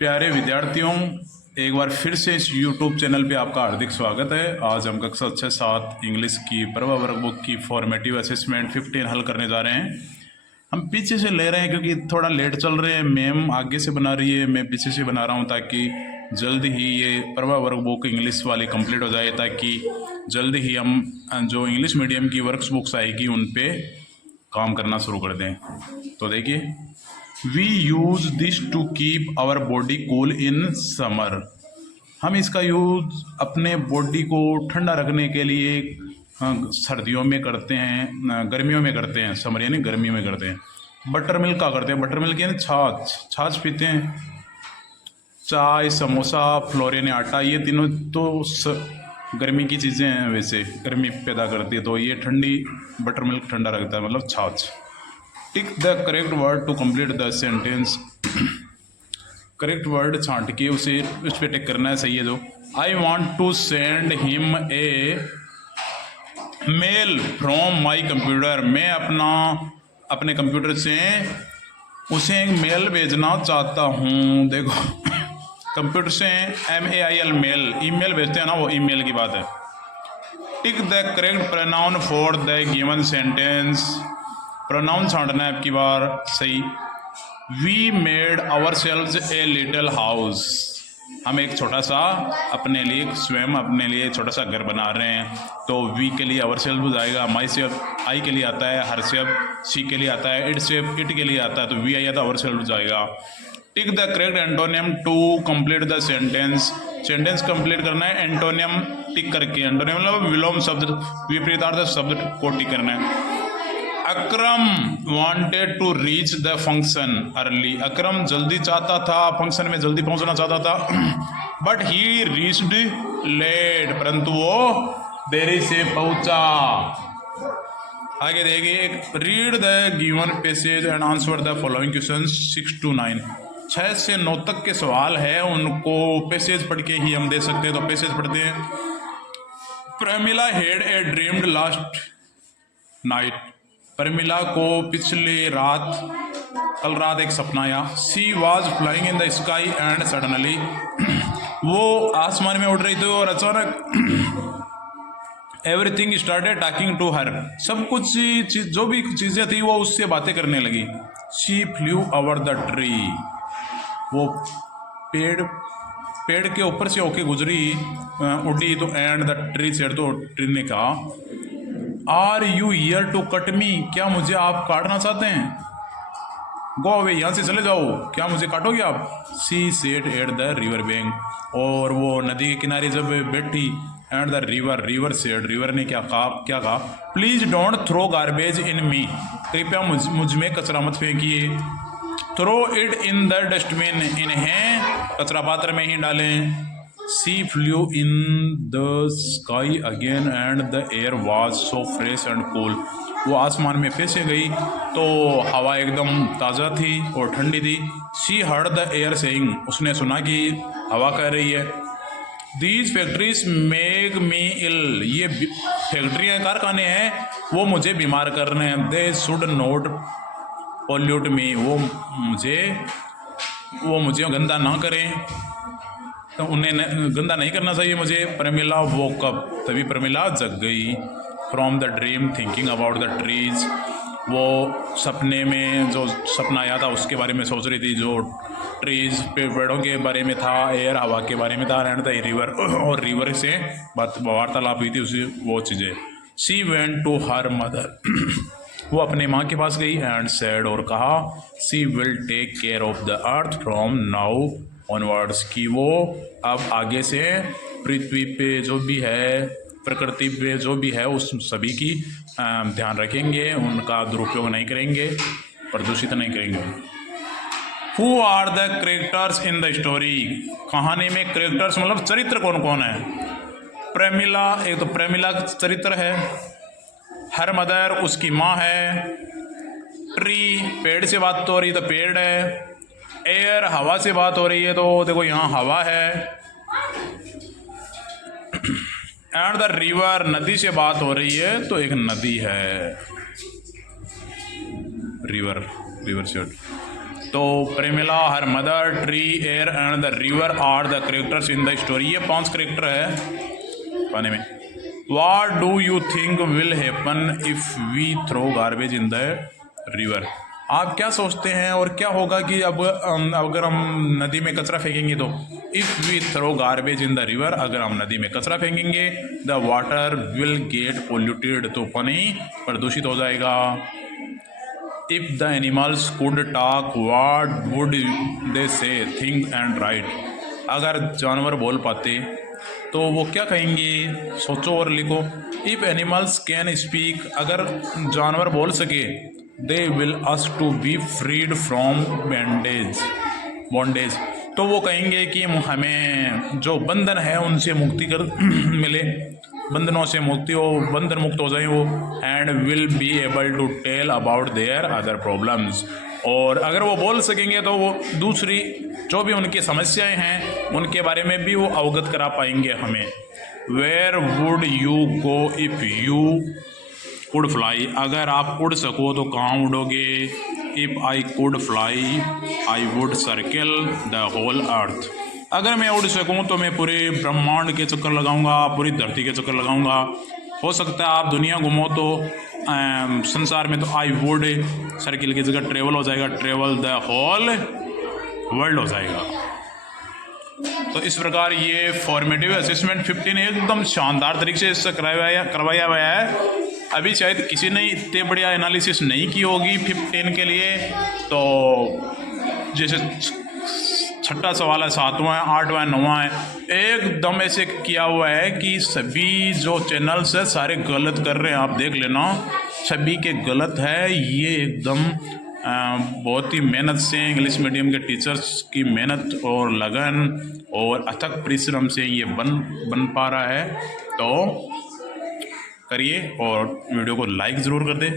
प्यारे विद्यार्थियों, एक बार फिर से इस YouTube चैनल पे आपका हार्दिक स्वागत है। आज हम कक्षा 6-7 इंग्लिश की प्रभा वर्कबुक की फॉर्मेटिव असेसमेंट 15 हल करने जा रहे हैं। हम पीछे से ले रहे हैं क्योंकि थोड़ा लेट चल रहे हैं। मैम आगे से बना रही है, मैं पीछे से बना रहा हूँ ताकि जल्द ही ये प्रभा वर्कबुक इंग्लिश वाली कंप्लीट हो जाए, ताकि जल्द ही हम जो इंग्लिश मीडियम की वर्कबुक्स आएगी उन पे काम करना शुरू कर दें। तो देखिए, we use this to keep our body cool in summer. हम इसका यूज अपने बॉडी को ठंडा रखने के लिए सर्दियों में करते हैं, गर्मियों में करते हैं। समर यानी गर्मियों में करते हैं। बटर मिल्क का करते हैं, बटर मिल्क यानी छाछ पीते हैं। चाय, समोसा, फ्लोरिन आटा, ये तीनों तो गर्मी की चीज़ें हैं, वैसे गर्मी पैदा करती है। तो ये ठंडी बटर मिल्क ठंडा रखता है, मतलब छाछ। Tick the correct word to complete the sentence. Correct word छांट के उसे उस पर टिक करना है, सही है जो। I want to send him a mail from my computer. मैं अपने कंप्यूटर से उसे एक मेल भेजना चाहता हूँ। देखो, कंप्यूटर से MEIL मेल, ईमेल भेजते हैं ना, वो ईमेल की बात है। Tick the correct pronoun for the given sentence. Pronoun छांटना है आपकी बार, सही। We made ourselves a little house. हम एक छोटा सा अपने लिए, स्वयं अपने लिए छोटा सा घर बना रहे हैं। तो वी के लिए आवर सेल्व हो जाएगा। माई से आई के लिए आता है, हर से सी के लिए आता है, इट से इट के लिए आता है, तो वी आई आता है, आवर सेल्व हो जाएगा। Tick the correct antonym to complete the sentence. Sentence complete करना है एंटोनियम टिक करके। एंटोनियम मतलब विलोम शब्द, विपरीतार्थ शब्द को टिक करना है। अक्रम wanted to reach the function early। अक्रम जल्दी चाहता था, फंक्शन में जल्दी पहुंचना चाहता था। बट ही reached late, परंतु वो देरी से पहुंचा। आगे देखिए, read the given passage and answer the following questions 6 to 9। 6 से 9 तक के सवाल है, उनको पैसेज पढ़ के ही हम दे सकते हैं। तो पैसेज पढ़ते हैं। Pramila had a dreamed last night. Pramila को कल रात एक सपना आया। She was flying in the sky and suddenly, वो आसमान में उड़ रही थी और अचानक everything started talking to her. सब कुछ जो भी चीज़ें थी वो उससे बातें करने लगी। She flew over the tree, वो पेड़ के ऊपर से होके गुजरी, उड़ी। तो एंड द ट्री सेड, तो ट्री ने कहा, are you here to cut me, क्या मुझे आप काटना चाहते हैं? गो अवे, यहाँ से चले जाओ, क्या मुझे काटोगे आप? She sat at the river bank, और वो नदी के किनारे जब बैठी, and the river said, river ने क्या कहा, please don't throw garbage in me, कृपया मुझ में कचरा मत फेंकिए। Throw it in the dustbin, इन्हें कचरा पात्र में ही डालें। She flew in the sky again and the air was so fresh and cool। वो आसमान में फिर से गई तो हवा एकदम ताज़ा थी और ठंडी थी। She heard the air saying, उसने सुना कि हवा कह रही है, These factories make me ill। ये फैक्ट्रियाँ, कारखाने हैं, वो मुझे बीमार कर रहे हैं। They should not pollute me, वो मुझे गंदा ना करें, तो उन्हें गंदा नहीं करना चाहिए मुझे। प्रमिला वोक अप, तभी प्रमिला जग गई। From the dream thinking about the trees, वो सपने में जो सपना आया था उसके बारे में सोच रही थी, जो ट्रीज पेड़ों के बारे में था, एयर हवा के बारे में था, एंड द रिवर, और रिवर से वार्तालाप हुई थी उसी वो चीज़ें। She went to her mother, वो अपने माँ के पास गई, एंड सेड, और कहा, she will take care of the earth from now onwards, की वो अब आगे से पृथ्वी पे जो भी है, प्रकृति पे जो भी है, उस सभी की ध्यान रखेंगे, उनका दुरुपयोग नहीं करेंगे, प्रदूषित नहीं करेंगे। Who are the characters in the story, कहानी में कैरेक्टर्स मतलब चरित्र कौन कौन है? प्रमिला, एक तो प्रमिला चरित्र है। हर मदर, उसकी माँ है। ट्री, पेड़ से बात तो हो रही, तो पेड़ है। एयर, हवा से बात हो रही है, तो देखो यहाँ हवा है। एंड द रिवर, नदी से बात हो रही है, तो एक नदी है, रिवर सेट। तो Premila, her mother, tree, air and the river are the characters in the story. ये 5 करेक्टर है पाने में। What do you think will happen if we throw garbage in the river? आप क्या सोचते हैं और क्या होगा कि अब अगर हम नदी में कचरा फेंकेंगे तो if we throw garbage in the river, अगर हम नदी में कचरा फेंकेंगे the water will get polluted, तो पानी प्रदूषित हो जाएगा। If the animals could talk what would they say, think and right, अगर जानवर बोल पाते तो वो क्या कहेंगे, सोचो और लिखो। इफ़ एनिमल्स कैन स्पीक, अगर जानवर बोल सके they will us to be freed from bondage, तो वो कहेंगे कि हमें जो बंधन है उनसे मुक्ति कर मिले, बंधनों से मुक्ति हो, बंधन मुक्त हो जाए वो। And will be able to tell about their other problems, और अगर वो बोल सकेंगे तो वो दूसरी जो भी उनकी समस्याएं हैं उनके बारे में भी वो अवगत करा पाएंगे हमें। Where would you go if you could fly, अगर आप उड़ सको तो कहाँ उड़ोगे। If I could fly I would circle the whole earth, अगर मैं उड़ सकूं तो मैं पूरे ब्रह्मांड के चक्कर लगाऊंगा, पूरी धरती के चक्कर लगाऊंगा। हो सकता है आप दुनिया घूमो तो संसार में, तो आई वुड सर्किल की जगह ट्रेवल हो जाएगा, ट्रेवल द होल वर्ल्ड हो जाएगा। तो इस प्रकार ये फॉर्मेटिव असेसमेंट 15 एकदम शानदार तरीके से इससे करवाया गया है। अभी शायद किसी ने इतने बढ़िया एनालिसिस नहीं की होगी 15 के लिए, तो जैसे 6ठा सवाल है, 7वां है, 8वां है, 9वां है, एकदम ऐसे किया हुआ है कि सभी जो चैनल्स है सारे गलत कर रहे हैं। आप देख लेना, सभी के गलत है ये एकदम। बहुत ही मेहनत से इंग्लिश मीडियम के टीचर्स की मेहनत और लगन और अथक परिश्रम से ये बन पा रहा है। तो करिए और वीडियो को लाइक ज़रूर कर दें।